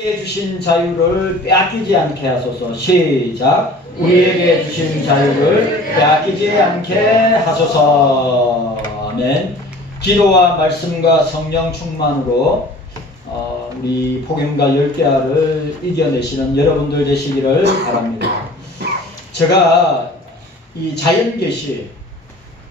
우리에게 주신 자유를 빼앗기지 않게 하소서. 시작. 우리에게 주신 자유를 빼앗기지 않게 하소서. 아멘. 기도와 말씀과 성령 충만으로 우리 폭염과 열대야를 이겨내시는 여러분들 되시기를 바랍니다. 제가 이 자연계시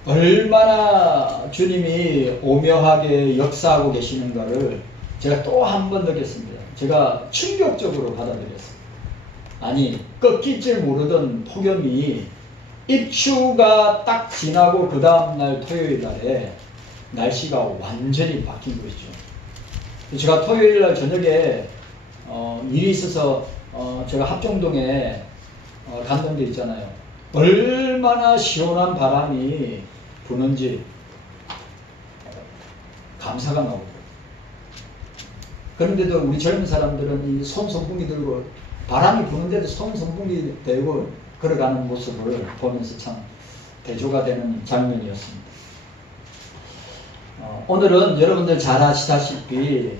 얼마나 주님이 오묘하게 역사하고 계시는가를 제가 또 한 번 느꼈습니다. 제가 충격적으로 받아들였습니다. 아니, 꺾일 줄 모르던 폭염이 입추가 딱 지나고 그 다음날 토요일 날에 날씨가 완전히 바뀐 것이죠. 제가 토요일 날 저녁에 일이 있어서 제가 합정동에 갔는 데 있잖아요. 얼마나 시원한 바람이 부는지 감사가 나오고, 그런데도 우리 젊은 사람들은 이 손선풍기 들고 바람이 부는데도 손선풍기 들고 걸어가는 모습을 보면서 참 대조가 되는 장면이었습니다. 오늘은 여러분들 잘 아시다시피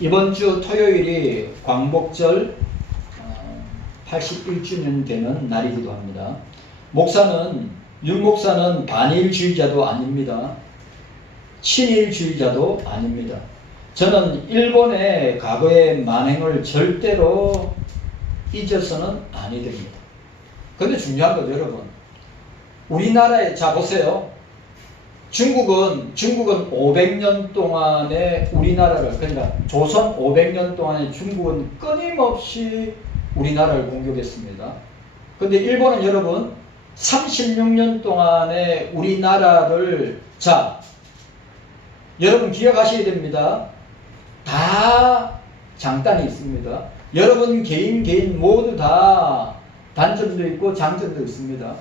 이번 주 토요일이 광복절 81주년 되는 날이기도 합니다. 윤 목사는 반일주의자도 아닙니다. 친일주의자도 아닙니다. 저는 일본의 과거의 만행을 절대로 잊어서는 아니 됩니다. 그런데 중요한 건 여러분, 우리나라에, 자 보세요. 중국은 500년 동안의 우리나라를, 그러니까 조선 500년 동안의 중국은 끊임없이 우리나라를 공격했습니다. 그런데 일본은 여러분 36년 동안의 우리나라를, 자 여러분 기억하셔야 됩니다. 다 장단이 있습니다. 여러분 개인 모두 다 단점도 있고 장점도 있습니다.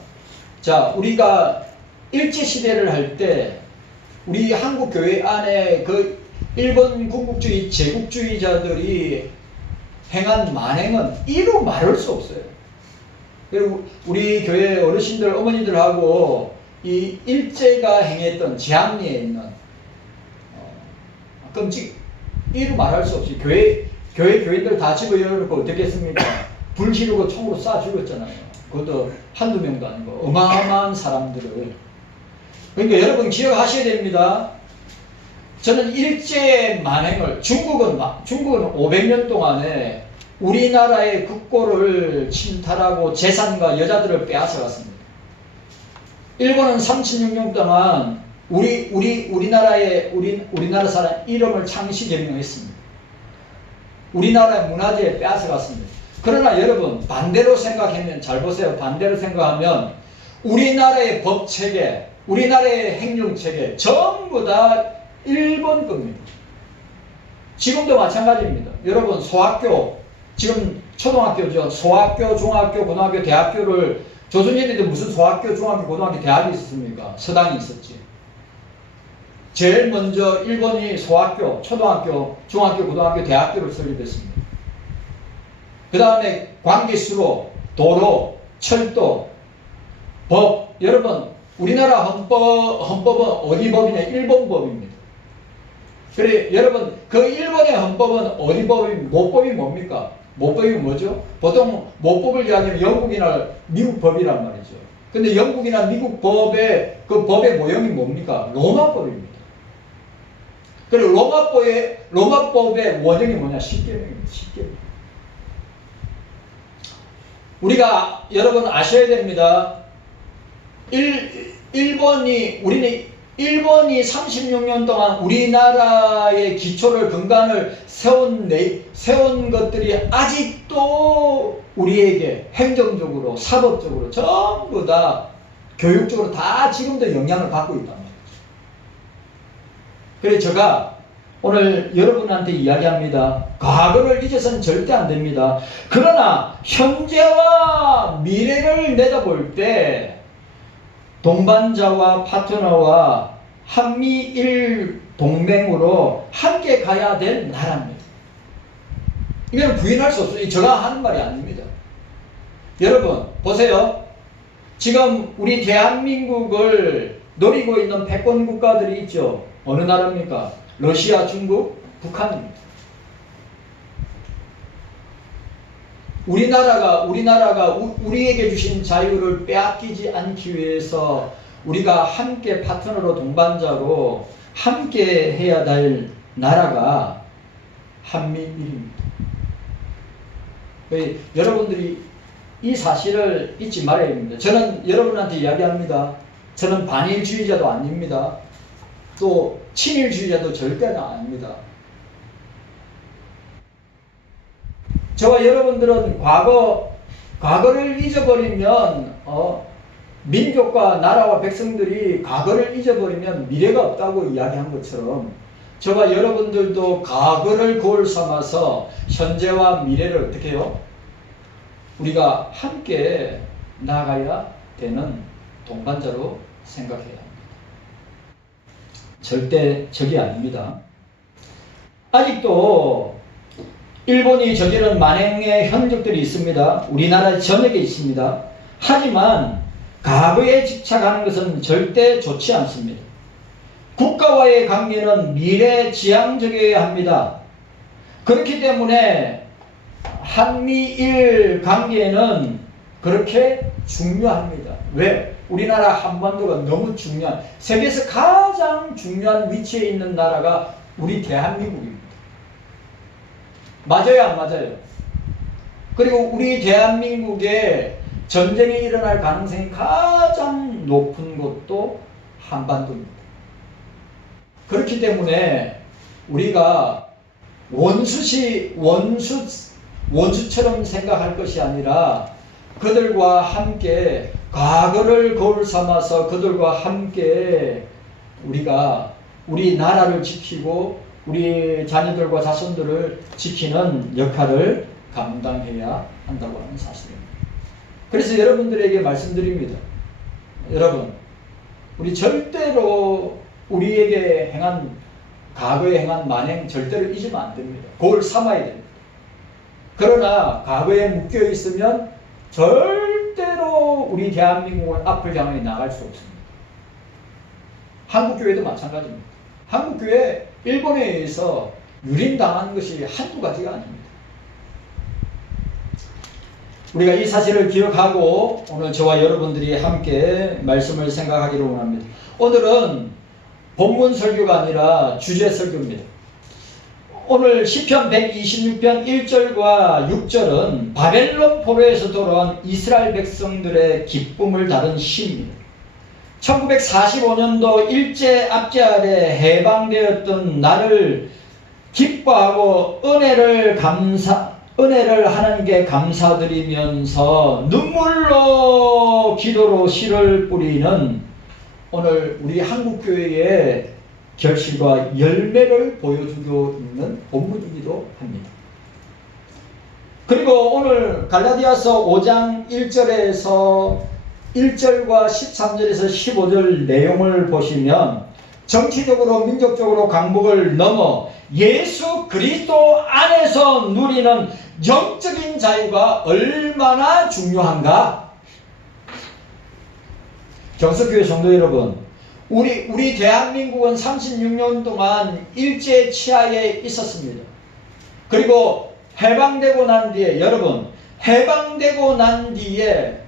자, 우리가 일제시대를 할 때 우리 한국교회 안에 그 일본 군국주의 제국주의자들이 행한 만행은 이루 말할 수 없어요. 그리고 우리 교회 어르신들, 어머니들하고 이 일제가 행했던 제항리에 있는 이루 말할 수 없이 교인들 다 집어열어놓고 어떻게 했습니까? 불 지르고 총으로 쏴 죽였잖아요. 그것도 한두 명도 아니고 어마어마한 사람들을. 그러니까 여러분 기억하셔야 됩니다. 저는 일제의 만행을, 중국은 500년 동안에 우리나라의 국고를 침탈하고 재산과 여자들을 빼앗아갔습니다. 일본은 36년 동안 우리나라 사람 이름을 창시 개명했습니다. 우리나라의 문화재에 빼앗아갔습니다. 그러나 여러분 반대로 생각하면, 잘 보세요. 반대로 생각하면 우리나라의 법체계, 우리나라의 행정체계 전부 다 일본 겁니다. 지금도 마찬가지입니다. 여러분 소학교, 지금 초등학교죠. 소학교, 중학교, 고등학교, 대학교를, 조선시대도 무슨 소학교, 중학교, 고등학교, 대학이 있었습니까? 서당이 있었지. 제일 먼저 일본이 소학교, 초등학교, 중학교, 고등학교, 대학교를 설립했습니다. 그 다음에 관계수로, 도로, 철도, 법. 여러분 우리나라 헌법은 어디 법이냐? 일본 법입니다. 그래 여러분 그 일본의 헌법은 어디 법입니까? 모법이 뭡니까? 모법이 뭐죠? 보통 모법을 이야기하면 영국이나 미국 법이란 말이죠. 근데 영국이나 미국 법의 그 법의 모형이 뭡니까? 로마법입니다. 그리고 로마법의 원형이 뭐냐? 십계명입니다. 십계명. 우리가 여러분 아셔야 됩니다. 일본이 36년 동안 우리나라의 기초를, 근간을 세운 것들이 아직도 우리에게 행정적으로, 사법적으로 전부 다 교육적으로 다 지금도 영향을 받고 있단 말이죠. 그래서 제가 오늘 여러분한테 이야기합니다. 과거를 잊어서는 절대 안 됩니다. 그러나 현재와 미래를 내다볼 때 동반자와 파트너와 한미일 동맹으로 함께 가야 될 나라입니다. 이건 부인할 수 없어요. 제가 하는 말이 아닙니다. 여러분 보세요. 지금 우리 대한민국을 노리고 있는 패권 국가들이 있죠. 어느 나라입니까? 러시아, 중국, 북한입니다. 우리나라가 우리에게 주신 자유를 빼앗기지 않기 위해서 우리가 함께 파트너로 동반자로 함께 해야 될 나라가 한미일입니다. 여러분들이 이 사실을 잊지 말아야 합니다. 저는 여러분한테 이야기합니다. 저는 반일주의자도 아닙니다. 또 친일주의자도 절대는 아닙니다. 저와 여러분들은 과거를 잊어버리면 민족과 나라와 백성들이 과거를 잊어버리면 미래가 없다고 이야기한 것처럼 저와 여러분들도 과거를 거울 삼아서 현재와 미래를 어떻게 해요? 우리가 함께 나아가야 되는 동반자로 생각해야 합니다. 절대 적이 아닙니다. 아직도 일본이 저지른 만행의 흔적들이 있습니다. 우리나라 전역에 있습니다. 하지만 과거에 집착하는 것은 절대 좋지 않습니다. 국가와의 관계는 미래지향적이어야 합니다. 그렇기 때문에 한미일 관계는 그렇게 중요합니다. 왜? 우리나라 한반도가 너무 중요한, 세계에서 가장 중요한 위치에 있는 나라가 우리 대한민국입니다. 맞아요, 안 맞아요? 그리고 우리 대한민국에 전쟁이 일어날 가능성이 가장 높은 곳도 한반도입니다. 그렇기 때문에 우리가 원수처럼 생각할 것이 아니라 그들과 함께 과거를 거울 삼아서 그들과 함께 우리가 우리 나라를 지키고 우리 자녀들과 자손들을 지키는 역할을 감당해야 한다고 하는 사실입니다. 그래서 여러분들에게 말씀드립니다. 여러분, 우리 절대로 우리에게 과거에 행한 만행 절대로 잊으면 안 됩니다. 거울 삼아야 됩니다. 그러나 과거에 묶여 있으면 절대로 우리 대한민국은 앞을 향해 나갈 수 없습니다. 한국교회도 마찬가지입니다. 한국교회 일본에 의해서 유린당한 것이 한두 가지가 아닙니다. 우리가 이 사실을 기억하고 오늘 저와 여러분들이 함께 말씀을 생각하기를 원합니다. 오늘은 본문 설교가 아니라 주제 설교입니다. 오늘 시편 126편 1절과 6절은 바벨론 포로에서 돌아온 이스라엘 백성들의 기쁨을 다룬 시입니다. 1945년도 일제 압제 아래 해방되었던 나를 기뻐하고 은혜를 하나님께 감사드리면서 눈물로 기도로 씨를 뿌리는 오늘 우리 한국교회의 결실과 열매를 보여주고 있는 본문이기도 합니다. 그리고 오늘 갈라디아서 5장 1절과 13절에서 15절 내용을 보시면 정치적으로 민족적으로 강복을 넘어 예수 그리스도 안에서 누리는 영적인 자유가 얼마나 중요한가? 경석교회 성도 여러분, 우리 대한민국은 36년 동안 일제 치하에 있었습니다. 그리고 해방되고 난 뒤에 여러분, 해방되고 난 뒤에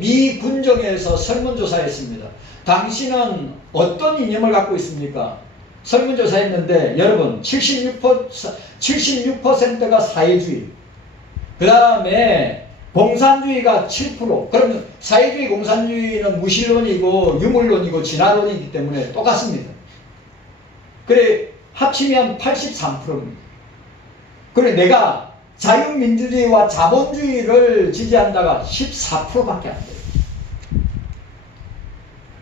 미 군정에서 설문조사했습니다. 당신은 어떤 이념을 갖고 있습니까? 설문조사했는데 여러분 76%가 사회주의, 그 다음에 공산주의가 7%. 그러면 사회주의 공산주의는 무신론이고 유물론이고 진화론이기 때문에 똑같습니다. 그래 합치면 83%입니다. 그래 내가 자유민주주의와 자본주의를 지지한다가 14%밖에 안 돼요.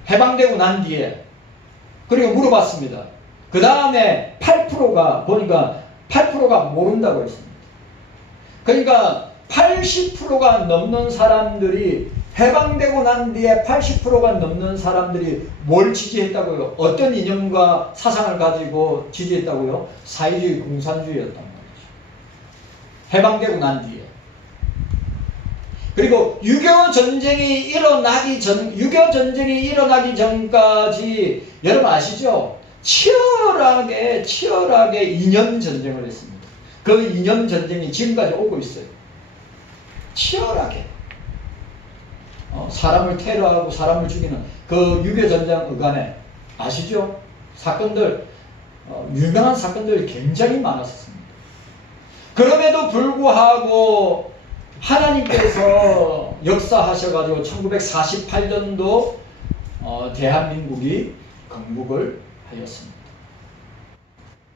해방되고 난 뒤에. 그리고 물어봤습니다. 그 다음에 8%가 보니까 8%가 모른다고 했습니다. 그러니까 80%가 넘는 사람들이 해방되고 난 뒤에 80%가 넘는 사람들이 뭘 지지했다고요? 어떤 이념과 사상을 가지고 지지했다고요? 사회주의 공산주의였단 말이죠. 해방되고 난 뒤에. 그리고 유교 전쟁이 일어나기 전까지 여러분 아시죠? 치열하게 이념 전쟁을 했습니다. 그 이념 전쟁이 지금까지 오고 있어요. 치열하게 사람을 테러하고 사람을 죽이는 그 6.25 전쟁 어간에 아시죠? 사건들, 유명한 사건들이 굉장히 많았었습니다. 그럼에도 불구하고 하나님께서 역사하셔가지고 1948년도 대한민국이 건국을 하였습니다.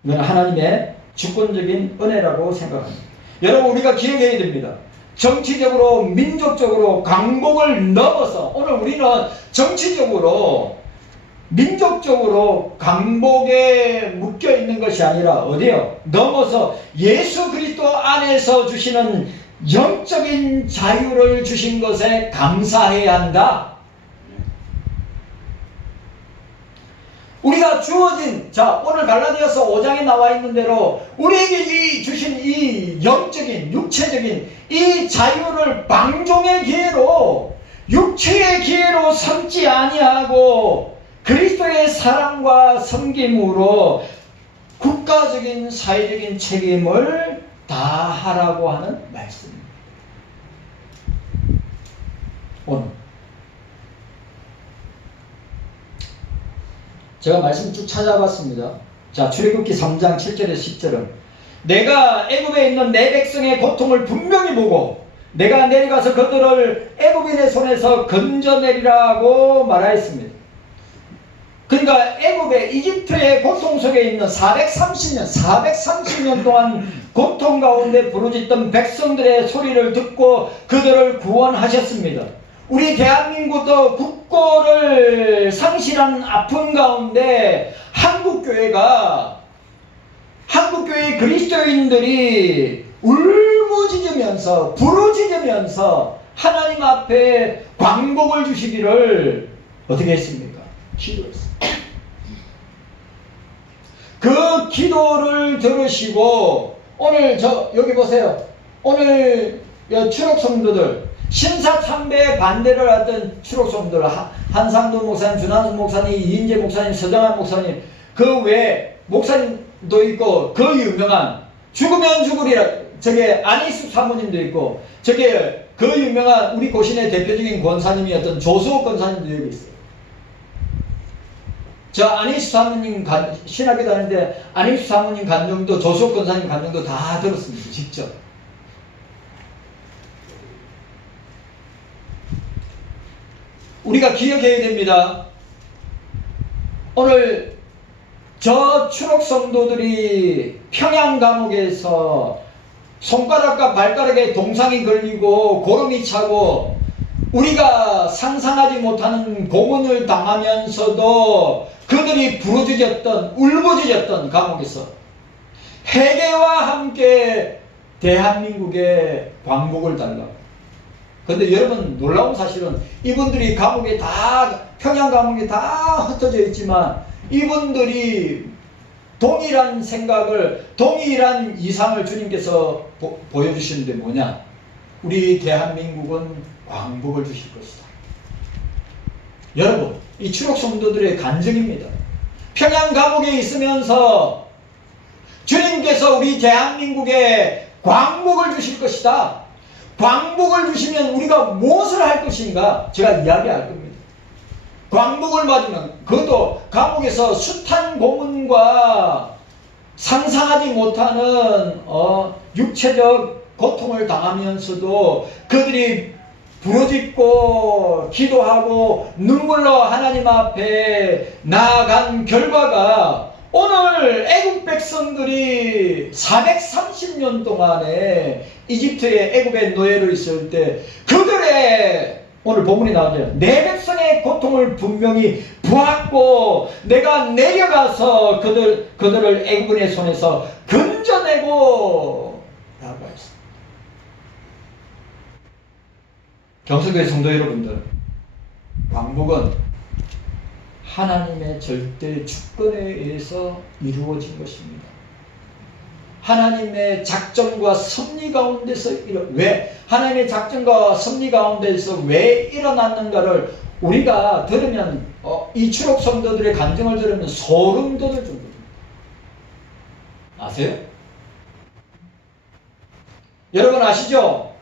이건 하나님의 주권적인 은혜라고 생각합니다. 여러분, 우리가 기억해야 됩니다. 정치적으로, 민족적으로 강복을 넘어서 오늘 우리는 정치적으로, 민족적으로 강복에 묶여 있는 것이 아니라 어디요? 넘어서 예수 그리스도 안에서 주시는 영적인 자유를 주신 것에 감사해야 한다. 우리가 주어진, 오늘 갈라디아서 5장에 나와 있는 대로 우리에게 주신 이 영적인, 육체적인 이 자유를 방종의 기회로, 육체의 기회로 삼지 아니하고 그리스도의 사랑과 섬김으로 국가적인, 사회적인 책임을 다하라고 하는 말씀입니다. 오늘 제가 말씀 쭉 찾아봤습니다. 출애굽기 3장 7절에서 10절은 내가 애굽에 있는 내 백성의 고통을 분명히 보고 내가 내려가서 그들을 애굽인의 손에서 건져내리라고 말하였습니다. 그러니까 애굽의 이집트의 고통 속에 있는 430년 동안 고통 가운데 부르짖던 백성들의 소리를 듣고 그들을 구원하셨습니다. 우리 대한민국도 국고를 상실한 아픔 가운데 한국교회 그리스도인들이 울부짖으면서 부르짖으면서 하나님 앞에 광복을 주시기를 어떻게 했습니까? 기도했습니다. 그 기도를 들으시고 오늘 여기 보세요. 오늘 추록 성도들, 신사참배에 반대를 하던 추록 성도들, 한상도 목사님, 준한수 목사님, 이인재 목사님, 서정환 목사님, 그 외에 목사님도 있고 그 유명한 죽으면 죽으리라 안희숙 사모님도 있고 그 유명한 우리 고신의 대표적인 권사님이었던 조수옥 권사님도 여기 있어요. 안희숙 사모님 신학교 다니는데 안희숙 사모님 간증도 조수옥 권사님 간증도 다 들었습니다. 직접. 우리가 기억해야 됩니다. 오늘 저 추록 성도들이 평양 감옥에서 손가락과 발가락에 동상이 걸리고 고름이 차고 우리가 상상하지 못하는 고문을 당하면서도 그들이 부르짖었던, 울부짖었던 감옥에서 회개와 함께 대한민국의 광복을 달라고. 그런데 여러분, 놀라운 사실은 이분들이 감옥에 평양 감옥에 다 흩어져 있지만 이분들이 동일한 생각을, 동일한 이상을 주님께서 보여주시는데 뭐냐? 우리 대한민국은 광복을 주실 것이다. 여러분, 이 추록 성도들의 간증입니다. 평양 감옥에 있으면서 주님께서 우리 대한민국에 광복을 주실 것이다. 광복을 주시면 우리가 무엇을 할 것인가? 제가 이야기할 겁니다. 광복을 받으면 그것도 감옥에서 숱한 고문과 상상하지 못하는 육체적 고통을 당하면서도 그들이 부르짖고 기도하고 눈물로 하나님 앞에 나아간 결과가 오늘 애국 백성들이 430년 동안에 이집트의 애국의 노예로 있을 때 그들의 오늘 본문이 나오죠. 내 백성의 고통을 분명히 보았고 내가 내려가서 그들을 애국인의 손에서 건져내고 라고 했습니다. 경성교회 성도 여러분들, 광복은 하나님의 절대 주권에 의해서 이루어진 것입니다. 하나님의 작정과 섭리 가운데서 왜 하나님의 작정과 섭리 가운데서 왜 일어났는가를 우리가 들으면 이 추록 성도들의 간증을 들으면 소름 돋을 정도입니다. 아세요? 여러분 아시죠?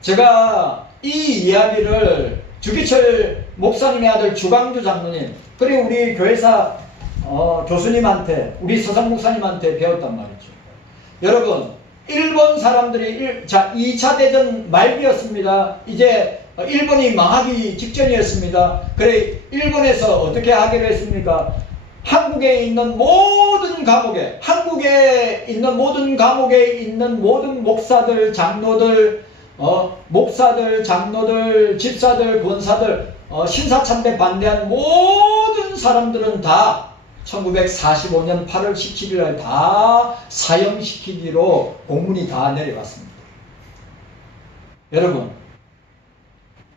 제가 이 이야기를 주기철 목사님의 아들 주광주 장로님, 그리고 우리 교회사 교수님한테, 우리 서상 목사님한테 배웠단 말이죠. 여러분, 일본 사람들이 2차 대전 말기였습니다. 이제 일본이 망하기 직전이었습니다. 그래 일본에서 어떻게 하기로 했습니까? 한국에 있는 모든 감옥에, 한국에 있는 모든 감옥에 있는 모든 목사들, 장로들, 목사들, 장로들, 집사들, 권사들, 신사참배 반대한 모든 사람들은 다 1945년 8월 17일 날 다 사형시키기로 공문이 다 내려갔습니다. 여러분,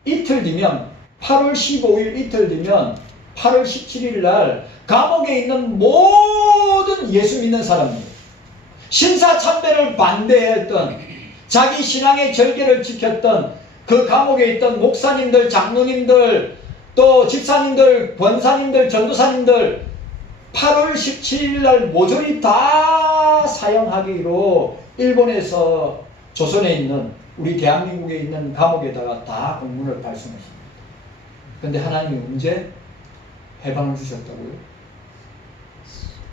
이틀 뒤면 8월 15일 이틀 뒤면 8월 17일 날 감옥에 있는 모든 예수 믿는 사람들, 신사참배를 반대했던, 자기 신앙의 절개를 지켰던 그 감옥에 있던 목사님들, 장로님들, 또 집사님들, 권사님들, 전도사님들 8월 17일 날 모조리 다 사형하기로 일본에서 조선에 있는, 우리 대한민국에 있는 감옥에다가 다 공문을 발송했습니다. 근데 하나님이 언제 해방을 주셨다고요?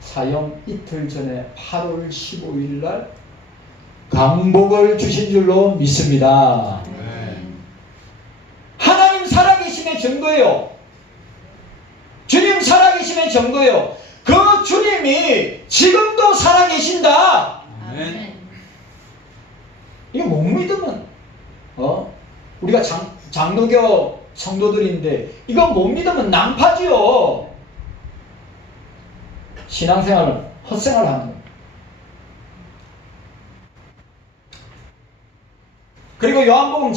사형 이틀 전에 8월 15일 날 강복을 주신 줄로 믿습니다. 하나님 살아계심의 증거예요. 주님 살아계심의 증거예요. 그 주님이 지금도 살아계신다. 아멘. 이거 못 믿으면 우리가 장로교 성도들인데 이거 못 믿으면 낭파지요. 신앙생활을 헛생활 하는 거예요. 그리고 요한복음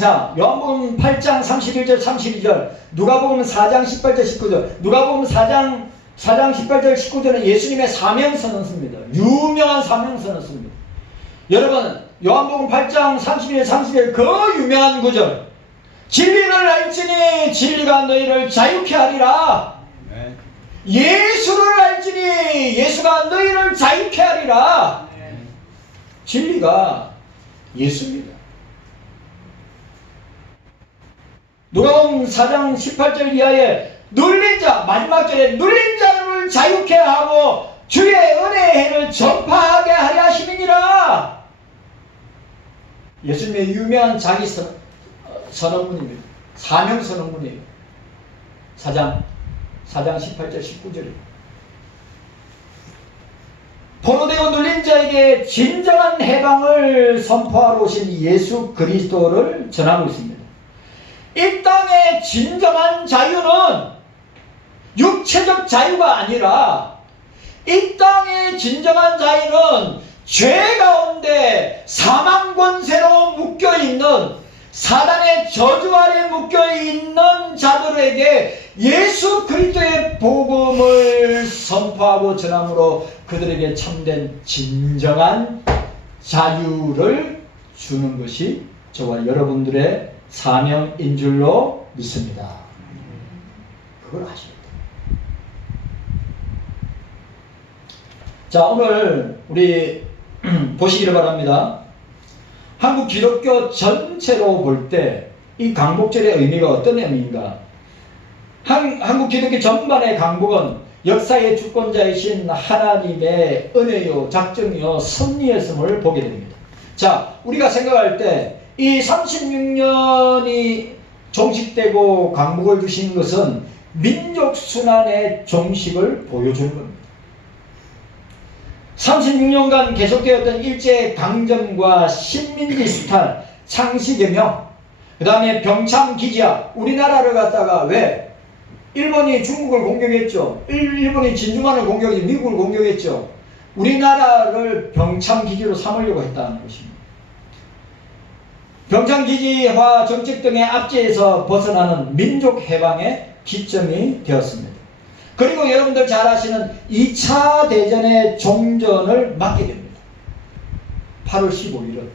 8장 31절 32절, 누가복음 4장 18절 19절, 누가복음 4장 18절 19절은 예수님의 사명선언서입니다. 유명한 사명선언서입니다. 여러분, 요한복음 8장 31절 32절 그 유명한 구절, 진리를 알지니 진리가 너희를 자유케 하리라. 네. 예수를 알지니 예수가 너희를 자유케 하리라. 네. 진리가 예수입니다. 누가복음 4장 18절 이하에 눌린 자, 마지막 절에 눌린 자를 자유케 하고 주의 은혜의 해를 전파하게 하려 하심이니라. 예수님의 유명한 자기 선언문입니다. 사명 선언문이에요. 4장 18절 19절입니다. 포로되어 눌린 자에게 진정한 해방을 선포하러 오신 예수 그리스도를 전하고 있습니다. 이 땅의 진정한 자유는 육체적 자유가 아니라, 이 땅의 진정한 자유는 죄 가운데 사망 권세로 묶여있는, 사단의 저주 아래 묶여있는 자들에게 예수 그리스도의 복음을 선포하고 전함으로 그들에게 참된 진정한 자유를 주는 것이 저와 여러분들의 사명인 줄로 믿습니다. 그걸 아셔야 돼요. 자, 오늘 우리 보시기를 바랍니다. 한국 기독교 전체로 볼 때 이 강복절의 의미가 어떤 의미인가? 한국 기독교 전반의 강복은 역사의 주권자이신 하나님의 은혜요, 작정이요, 섭리였음을 보게 됩니다. 자, 우리가 생각할 때 이 36년이 종식되고 강복을 주신 것은 민족 순환의 종식을 보여주는 겁니다. 36년간 계속되었던 일제강점과 식민지 수탈, 창씨개명, 그 다음에 병참기지학, 우리나라를 갖다가 왜? 일본이 중국을 공격했죠. 일본이 진주만을 공격했죠. 미국을 공격했죠. 우리나라를 병참기지로 삼으려고 했다는 것입니다. 병참기지화 정책 등의 압제에서 벗어나는 민족해방의 기점이 되었습니다. 그리고 여러분들 잘 아시는 2차 대전의 종전을 맞게 됩니다. 8월 15일은.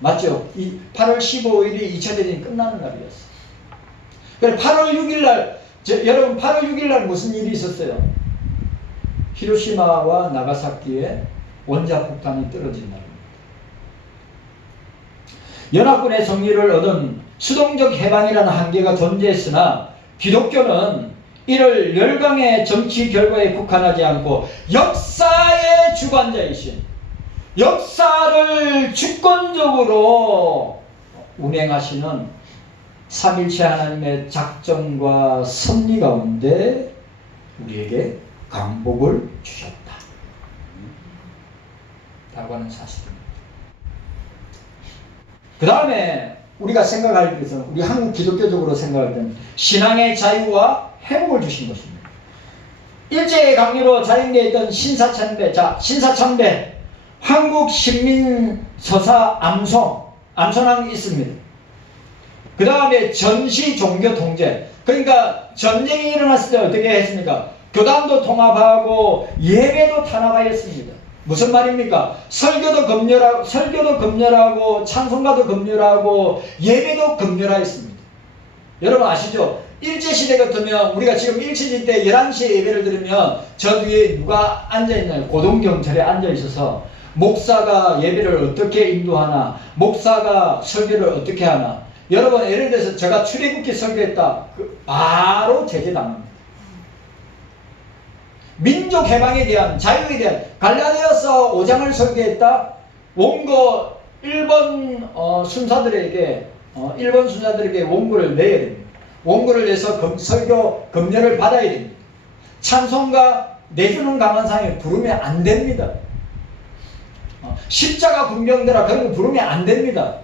맞죠? 8월 15일이 2차 대전이 끝나는 날이었어요. 그래서 8월 6일날, 여러분 8월 6일날 무슨 일이 있었어요? 히로시마와 나가사키에 원자폭탄이 떨어진 날입니다. 연합군의 승리를 얻은 수동적 해방이라는 한계가 존재했으나 기독교는 이를 열강의 정치 결과에 국한하지 않고 역사의 주관자이신, 역사를 주권적으로 운행하시는 삼일체 하나님의 작정과 섭리 가운데 우리에게 강복을 주셨다 라고 하는 사실입니다. 그 다음에 우리가 생각할 것은, 우리 한국 기독교적으로 생각할 때는 신앙의 자유와 회복을 주신 것입니다. 일제의 강요로 자행되어 있던 신사참배, 신사참배, 한국신민서사 암송항이 있습니다. 그 다음에 전시 종교 통제, 그러니까 전쟁이 일어났을 때 어떻게 했습니까? 교단도 통합하고 예배도 탄압하였습니다. 무슨 말입니까? 설교도 검열하고 찬송가도 검열하고 예배도 검열하였습니다. 여러분 아시죠? 일제시대 같으면 우리가 지금 일제시대 때 11시에 예배를 들으면 저 뒤에 누가 앉아있나요? 고등경찰에 앉아있어서 목사가 예배를 어떻게 인도하나, 목사가 설교를 어떻게 하나. 여러분 예를 들어서 제가 출애굽기 설교했다, 바로 제재당합니다. 민족 해방에 대한, 자유에 대한, 갈라디아서 5장을 설계했다, 원고 일본 순사들에게 원고를 내야 됩니다. 원고를 내서 설교 검열을 받아야 됩니다. 찬송가 내주는 강한상에 부르면 안 됩니다. 십자가 군병들아 그런 거 부르면 안 됩니다.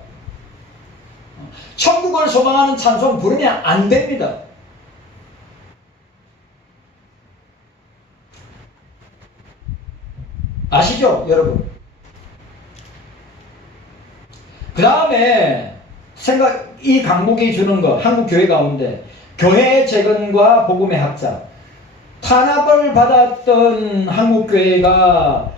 천국을 소망하는 찬송 부르면 안 됩니다. 아시죠, 여러분? 그 다음에 이 강목이 주는 것, 한국 교회 가운데 교회 재건과 복음의 학자, 탄압을 받았던 한국 교회가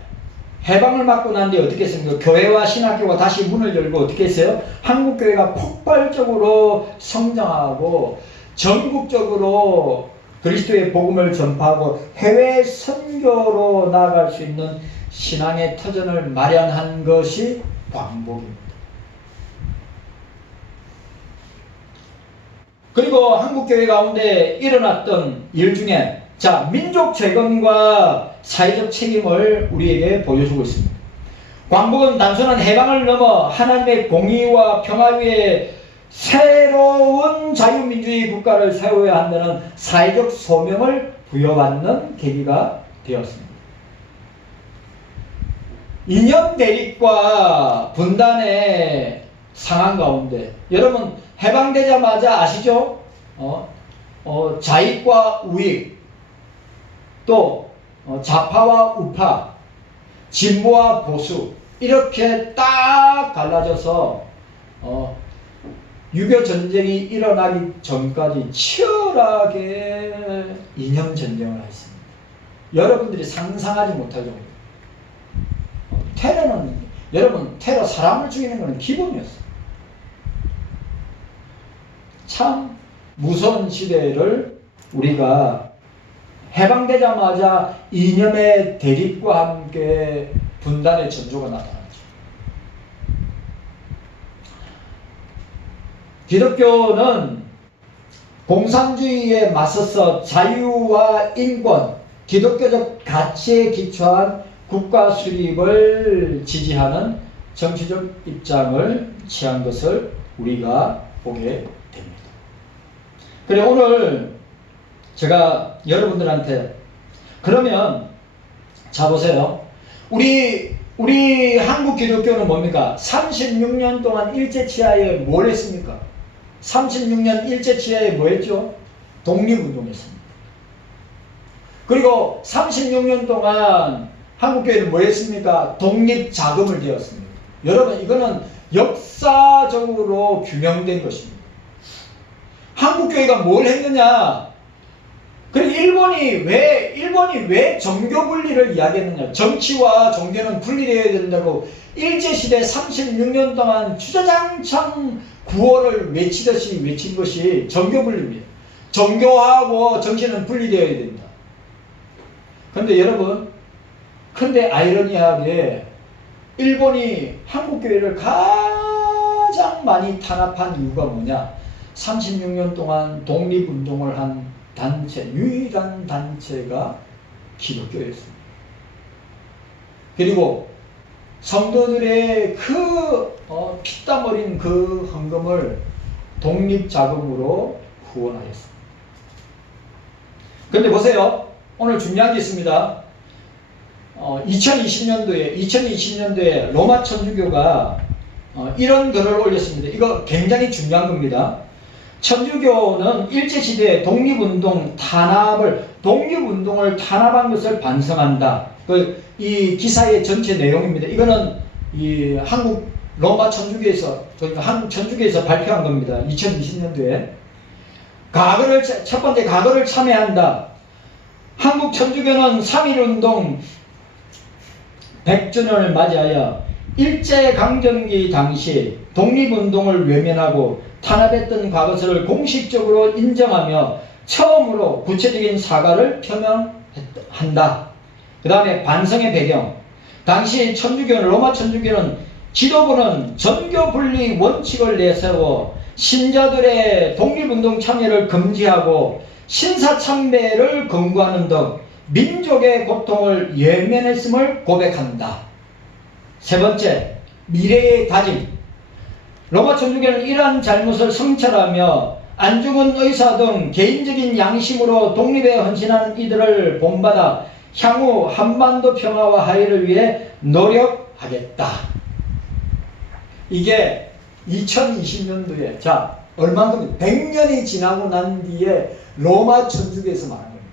해방을 맞고 난 뒤에 어떻게 했습니까? 교회와 신학교가 다시 문을 열고 어떻게 했어요? 한국 교회가 폭발적으로 성장하고 전국적으로 그리스도의 복음을 전파하고 해외 선교로 나아갈 수 있는 신앙의 터전을 마련한 것이 광복입니다. 그리고 한국교회 가운데 일어났던 일 중에 민족 재건과 사회적 책임을 우리에게 보여주고 있습니다. 광복은 단순한 해방을 넘어 하나님의 공의와 평화 위에 새로운 자유민주주의 국가를 세워야 한다는 사회적 소명을 부여받는 계기가 되었습니다. 이념 대립과 분단의 상황 가운데 여러분 해방되자마자 아시죠? 좌익과 우익, 또 좌파와 우파, 진보와 보수 이렇게 딱 갈라져서 6.25 전쟁이 일어나기 전까지 치열하게 이념 전쟁을 했습니다. 여러분들이 상상하지 못할 정도. 테러는, 여러분, 테러 사람을 죽이는 것은 기본이었어요. 참 무서운 시대를 우리가 해방되자마자 이념의 대립과 함께 분단의 전조가 나타났죠. 기독교는 공산주의에 맞서서 자유와 인권, 기독교적 가치에 기초한 국가 수립을 지지하는 정치적 입장을 취한 것을 우리가 보게 됩니다. 그래 오늘 제가 여러분들한테 그러면 자 보세요. 우리 한국 기독교는 뭡니까? 36년 동안 일제치하에 뭘 했습니까? 36년 일제치하에 뭐 했죠? 독립운동했습니다. 그리고 36년 동안 한국교회는 뭐 했습니까? 독립자금을 되었습니다. 여러분 이거는 역사적으로 규명된 것입니다. 한국교회가 뭘 했느냐? 그리고 일본이 왜 종교 분리를 이야기했느냐? 정치와 종교는 분리되어야 된다고 일제시대 36년 동안 주저장창 구호를 외치듯이 외친 것이 종교 분리입니다. 종교하고 정치는 분리되어야 된다. 그런데 여러분, 아이러니하게 일본이 한국교회를 가장 가장 많이 탄압한 이유가 뭐냐? 36년 동안 독립운동을 한 단체, 유일한 단체가 기독교였습니다. 그리고 성도들의 그 피땀 어린 그 헌금을 독립자금으로 후원하였습니다. 그런데 보세요. 오늘 중요한 게 있습니다. 2020년도에 로마 천주교가 이런 글을 올렸습니다. 이거 굉장히 중요한 겁니다. 천주교는 일제시대에 독립운동을 탄압한 것을 반성한다. 이 기사의 전체 내용입니다. 이거는 이 한국 로마 천주교에서, 그러니까 한국 천주교에서 발표한 겁니다. 2020년도에. 첫 번째, 과거를 참회한다. 한국 천주교는 3.1운동 100주년을 맞이하여 일제강점기 당시 독립운동을 외면하고 탄압했던 과거사를 공식적으로 인정하며 처음으로 구체적인 사과를 표명한다. 그 다음에 반성의 배경. 당시 로마 천주교는 지도부는 전교 분리 원칙을 내세워 신자들의 독립운동 참여를 금지하고 신사참배를 금구하는 등 민족의 고통을 외면했음을 고백한다. 세 번째, 미래의 다짐. 로마 천주교는 이러한 잘못을 성찰하며 안중근 의사 등 개인적인 양심으로 독립에 헌신한 이들을 본받아 향후 한반도 평화와 화해를 위해 노력하겠다. 이게 2020년도에 얼마큼 100년이 지나고 난 뒤에 로마 천주교에서 말한 겁니다.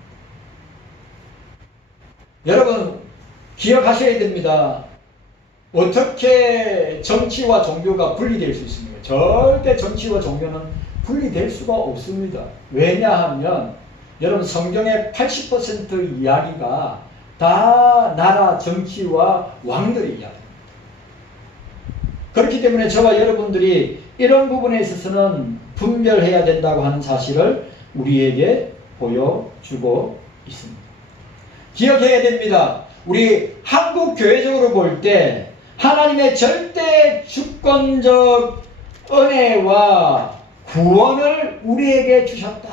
여러분 기억하셔야 됩니다. 어떻게 정치와 종교가 분리될 수 있습니까? 절대 정치와 종교는 분리될 수가 없습니다. 왜냐하면 여러분 성경의 80% 이야기가 다 나라 정치와 왕들의 이야기입니다. 그렇기 때문에 저와 여러분들이 이런 부분에 있어서는 분별해야 된다고 하는 사실을 우리에게 보여주고 있습니다. 기억해야 됩니다. 우리 한국 교회적으로 볼 때 하나님의 절대 주권적 은혜와 구원을 우리에게 주셨다.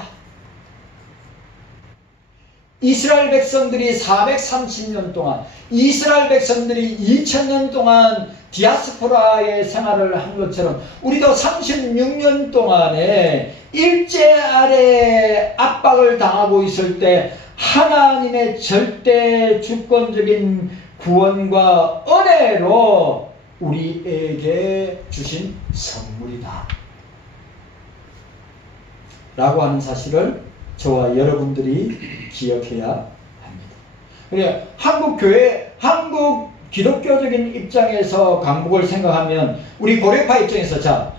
이스라엘 백성들이 430년 동안, 이스라엘 백성들이 2000년 동안 디아스포라의 생활을 한 것처럼 우리도 36년 동안에 일제 아래 압박을 당하고 있을 때 하나님의 절대 주권적인 구원과 은혜로 우리에게 주신 선물이다 라고 하는 사실을 저와 여러분들이 기억해야 합니다. 그래, 한국 기독교적인 입장에서 강복을 생각하면 우리 고려파 입장에서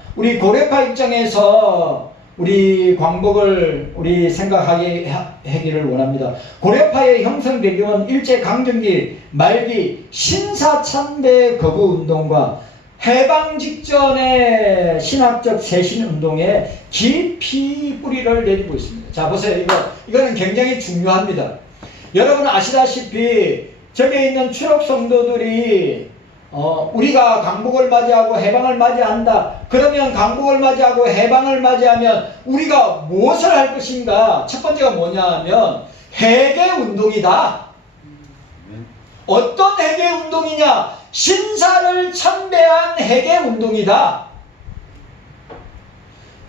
우리 광복을 우리 생각하기를 원합니다. 고려파의 형성 배경은 일제강점기 말기 신사참배 거부운동과 해방 직전의 신학적 새신운동에 깊이 뿌리를 내리고 있습니다. 자, 보세요. 이거는 굉장히 중요합니다. 여러분 아시다시피 저기에 있는 출업 성도들이 우리가 강복을 맞이하고 해방을 맞이한다. 그러면 강복을 맞이하고 해방을 맞이하면 우리가 무엇을 할 것인가? 첫 번째가 뭐냐 하면 회개운동이다. 어떤 회개운동이냐? 신사를 참배한 회개운동이다.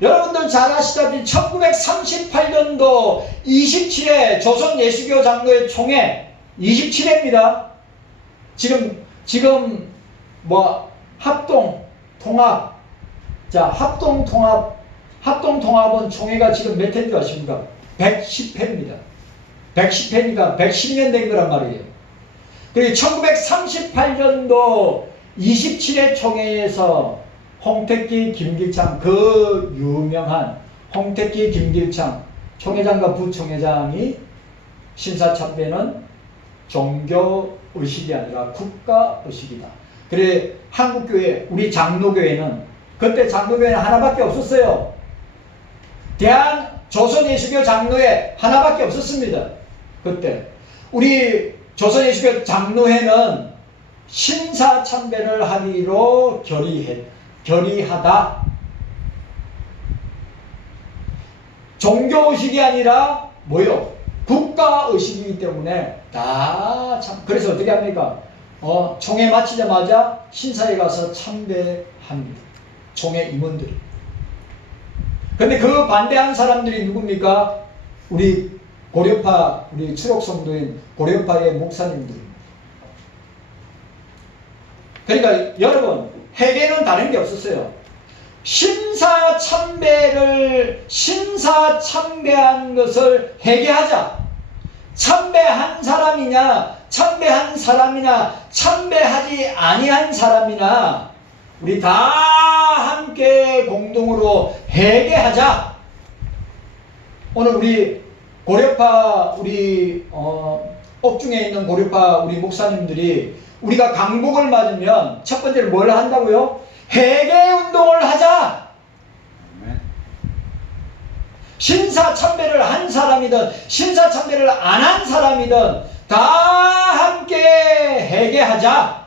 여러분들 잘 아시다시피 1938년도 27회 조선 예수교 장로의 총회 27회입니다. 지금 합동통합은 총회가 지금 몇 회인 줄 아십니까? 110회입니다. 110회니까 110년 된 거란 말이에요. 그리고 1938년도 27회 총회에서 홍택기 김길창, 그 유명한 홍택기 김길창 총회장과 부총회장이 신사참배는 종교의식이 아니라 국가의식이다. 그래 한국교회, 우리 장로교회는 그때 장로교회는 하나밖에 없었어요. 조선예수교 장로회 하나밖에 없었습니다. 그때 우리 조선예수교 장로회는 신사참배를 하기로 결의하다. 종교의식이 아니라 뭐요? 국가의식이기 때문에 다 참. 그래서 어떻게 합니까? 총회 마치자마자 신사에 가서 참배합니다. 총회 임원들이. 근데 그 반대한 사람들이 누굽니까? 우리 고려파, 우리 추록성도인 고려파의 목사님들입니다. 그러니까 여러분, 회개는 다른 게 없었어요. 신사참배한 것을 회개하자. 참배한 사람이냐, 참배한 사람이나 참배하지 아니한 사람이나 우리 다 함께 공동으로 회개하자. 오늘 우리 고려파 우리 옥중에 있는 고려파 우리 목사님들이 우리가 강복을 맞으면 첫 번째로 뭘 한다고요? 회개 운동을 하자. 신사참배를 한 사람이든 신사참배를 안 한 사람이든 다 함께 회개하자.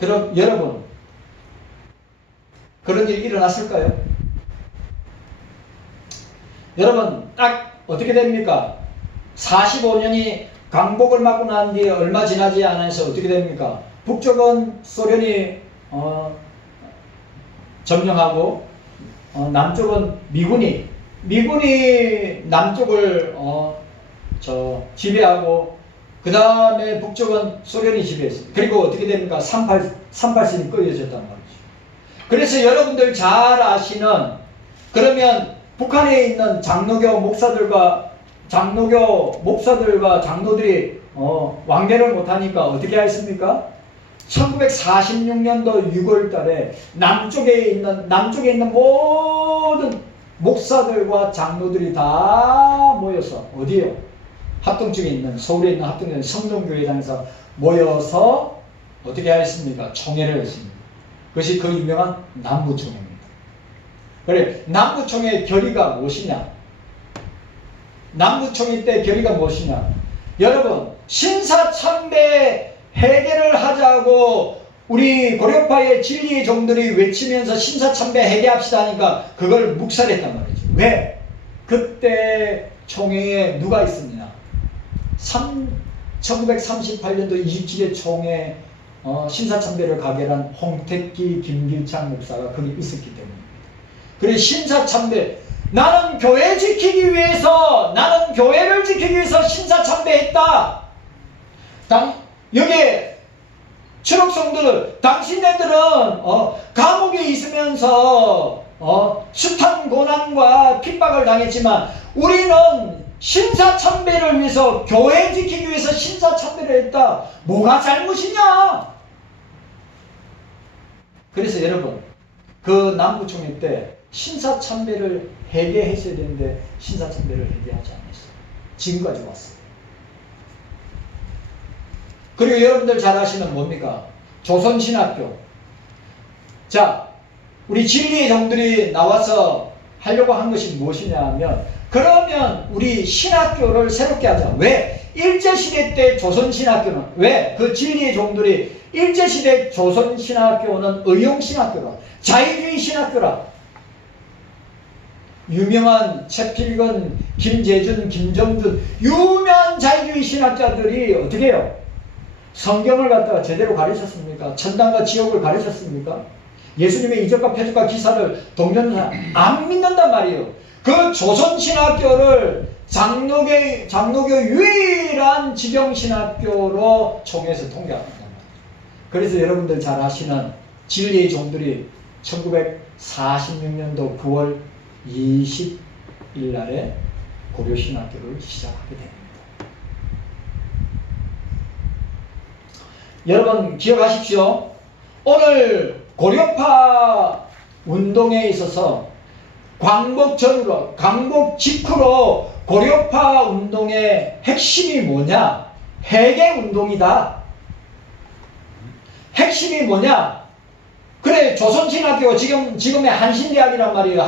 그럼 여러분, 그런 일이 일어났을까요? 여러분, 딱 어떻게 됩니까? 45년이 강복을 맞고 난 뒤에 얼마 지나지 않아서 어떻게 됩니까? 북쪽은 소련이 점령하고 남쪽은 미군이 남쪽을 지배하고 그 다음에 북쪽은 소련이 지배했습니다. 그리고 어떻게 됩니까? 38선이 꺼려졌단 말이죠. 그래서 여러분들 잘 아시는, 그러면 북한에 있는 장로교 목사들과 장로들이 왕래를 못하니까 어떻게 했습니까? 1946년도 6월 달에 남쪽에 있는 모든 목사들과 장로들이 다 모여서 어디요? 합동쪽에 있는, 서울에 있는 합동교회 성동교회장에서 모여서 어떻게 했습니까? 총회를 했습니다. 그것이 그 유명한 남부총회입니다. 그래, 남부총회의 결의가 무엇이냐? 남부총회 때 결의가 무엇이냐? 여러분, 신사참배 회개를 하자고 우리 고려파의 진리의 종들이 외치면서 신사참배 회개합시다 하니까 그걸 묵살했단 말이죠. 왜? 그때 총회에 누가 있었느냐? 1938년도 27회 총회 신사참배를 가결한 홍택기, 김길창 목사가 거기 있었기 때문입니다. 그래, 신사참배, 나는 교회를 지키기 위해서 신사참배했다. 여기에 추록성들, 당신네들은 감옥에 있으면서 숱한 고난과 핍박을 당했지만 우리는 신사참배를 위해서, 교회 지키기 위해서 신사참배를 했다. 뭐가 잘못이냐? 그래서 여러분, 그 남부총회 때 신사참배를 회개했어야 되는데 신사참배를 회개하지 않았어요. 지금까지 왔어요. 그리고 여러분들 잘 아시는 뭡니까? 조선신학교. 자, 우리 진리의 종들이 나와서 하려고 한 것이 무엇이냐 하면, 그러면 우리 신학교를 새롭게 하자. 왜? 일제시대 때 조선신학교는, 왜? 그 진리의 종들이 일제시대 조선신학교는 의용신학교라, 자유주의 신학교라. 유명한 최필근, 김재준, 김정준, 유명한 자유주의 신학자들이 어떻게 해요? 성경을 갖다가 제대로 가르쳤습니까? 천당과 지옥을 가르쳤습니까? 예수님의 이적과 표적과 기사를 동전을 안 믿는단 말이에요. 그 조선신학교를 장로교 유일한 직영신학교로 총회에서 통과한단 말이에요. 그래서 여러분들 잘 아시는 진리의 종들이 1946년도 9월 20일 날에 고려신학교를 시작하게 됩니다. 여러분 기억하십시오. 오늘 고려파 운동에 있어서 광복 전후로, 광복 직후로 고려파 운동의 핵심이 뭐냐? 회개 운동이다. 핵심이 뭐냐? 그래, 조선신학교, 지금의 한신대학이란 말이에요.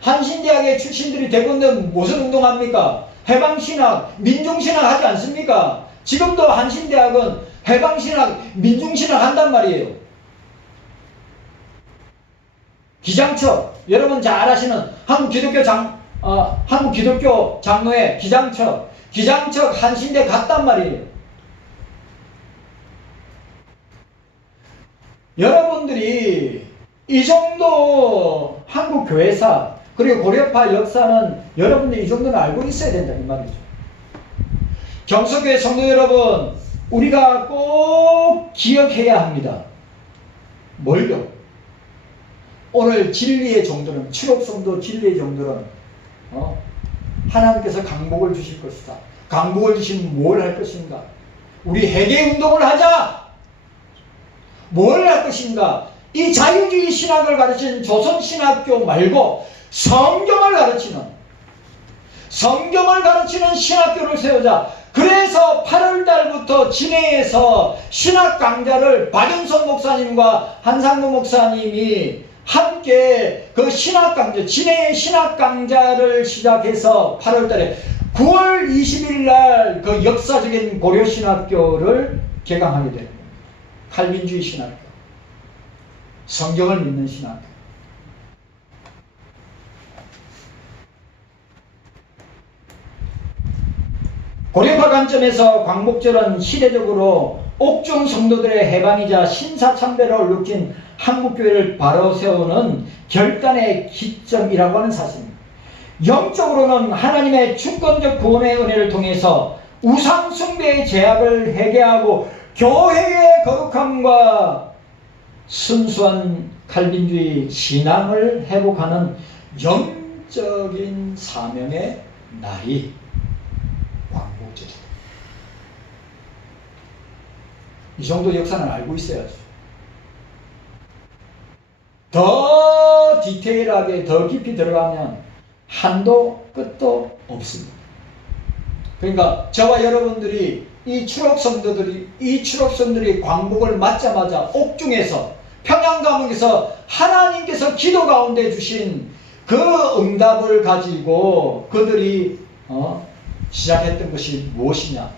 한신대학의 출신들이 대부분 무슨 운동합니까? 해방신학, 민중신학 하지 않습니까? 지금도 한신대학은 해방신학, 민중신학 한단 말이에요. 기장첩, 여러분 잘 아시는 한국 기독교 장로회 기장첩 한신대 갔단 말이에요. 여러분들이 이 정도 한국 교회사 그리고 고려파 역사는 여러분들이 이 정도는 알고 있어야 된다 이 말이죠. 경서교회 성도 여러분, 우리가 꼭 기억해야 합니다. 뭘요? 오늘 진리의 종들은, 칠옥성도 진리의 종들은 하나님께서 강복을 주실 것이다. 강복을 주시면 뭘 할 것인가? 우리 회개운동을 하자! 뭘 할 것인가? 이 자유주의 신학을 가르치는 조선신학교 말고 성경을 가르치는 신학교를 세우자. 그래서 8월 달부터 진해에서 신학 강좌를 박윤선 목사님과 한상무 목사님이 함께 그 신학 강좌, 진해의 신학 강좌를 시작해서 8월 달에 9월 20일 날 그 역사적인 고려신학교를 개강하게 되는 겁니다. 칼빈주의 신학교. 성경을 믿는 신학교. 고려파 관점에서 광복절은 시대적으로 옥중 성도들의 해방이자 신사참배를 느낀 한국교회를 바로 세우는 결단의 기점이라고 하는 사실입니다. 영적으로는 하나님의 주권적 구원의 은혜를 통해서 우상숭배의 죄악을 회개하고 교회의 거룩함과 순수한 칼빈주의 신앙을 회복하는 영적인 사명의 날이 광복절이다. 이 정도 역사는 알고 있어야죠. 더 디테일하게 더 깊이 들어가면 한도 끝도 없습니다. 그러니까 저와 여러분들이 이 추록성들이 광복을 맞자마자 옥중에서 평양감옥에서 하나님께서 기도 가운데 주신 그 응답을 가지고 그들이 시작했던 것이 무엇이냐?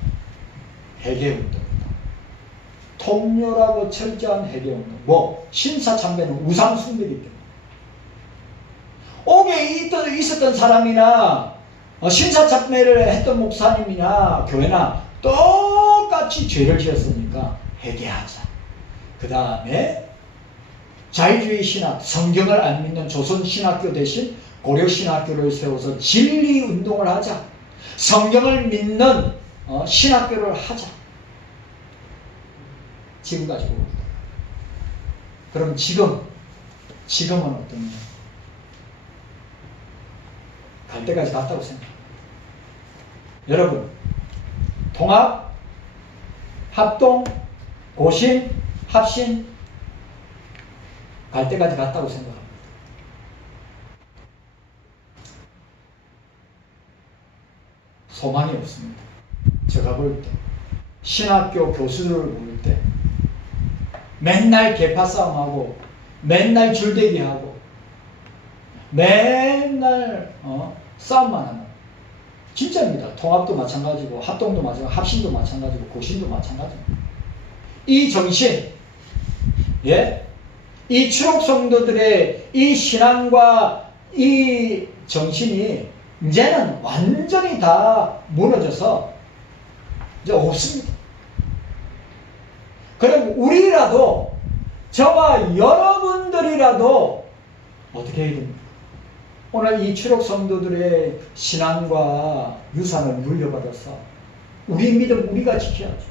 회개운동이다. 통렬하고 철저한 회개운동. 신사참배는 우상숭배이기 때문에. 옥에 있었던 사람이나 신사참배를 했던 목사님이나 교회나 똑같이 죄를 지었으니까 회개하자. 그 다음에 자유주의 신학, 성경을 안 믿는 조선신학교 대신 고려신학교를 세워서 진리운동을 하자. 성경을 믿는 신학교를 하자. 지금까지 보고 있다. 그럼 지금은 어떠냐? 갈 때까지 갔다고 생각합니다. 여러분, 통합, 합동, 고신, 합신 갈 때까지 갔다고 생각합니다. 소망이 없습니다. 제가 볼 때, 신학교 교수들을 볼 때 맨날 계파 싸움하고 맨날 줄대기하고 맨날 싸움만 하는, 진짜입니다. 통합도 마찬가지고 합동도 마찬가지고 합신도 마찬가지고 고신도 마찬가지입니다. 이 정신, 이 추록 성도들의 이 신앙과 이 정신이 이제는 완전히 다 무너져서 이제 없습니다. 그럼 우리라도, 저와 여러분들이라도 어떻게 해야 됩니까? 오늘 이 추록 성도들의 신앙과 유산을 물려받아서 우리 믿음 우리가 지켜야죠.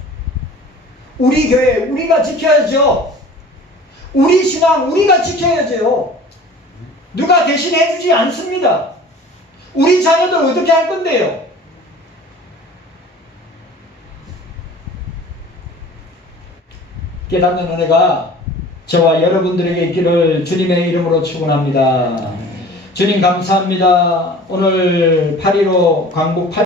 우리 교회 우리가 지켜야죠. 우리 신앙 우리가 지켜야죠. 누가 대신해 주지 않습니다. 우리 자녀들 어떻게 할 건데요? 깨닫는 은혜가 저와 여러분들에게 있기를 주님의 이름으로 축원합니다. 주님 감사합니다. 오늘 8.15 광복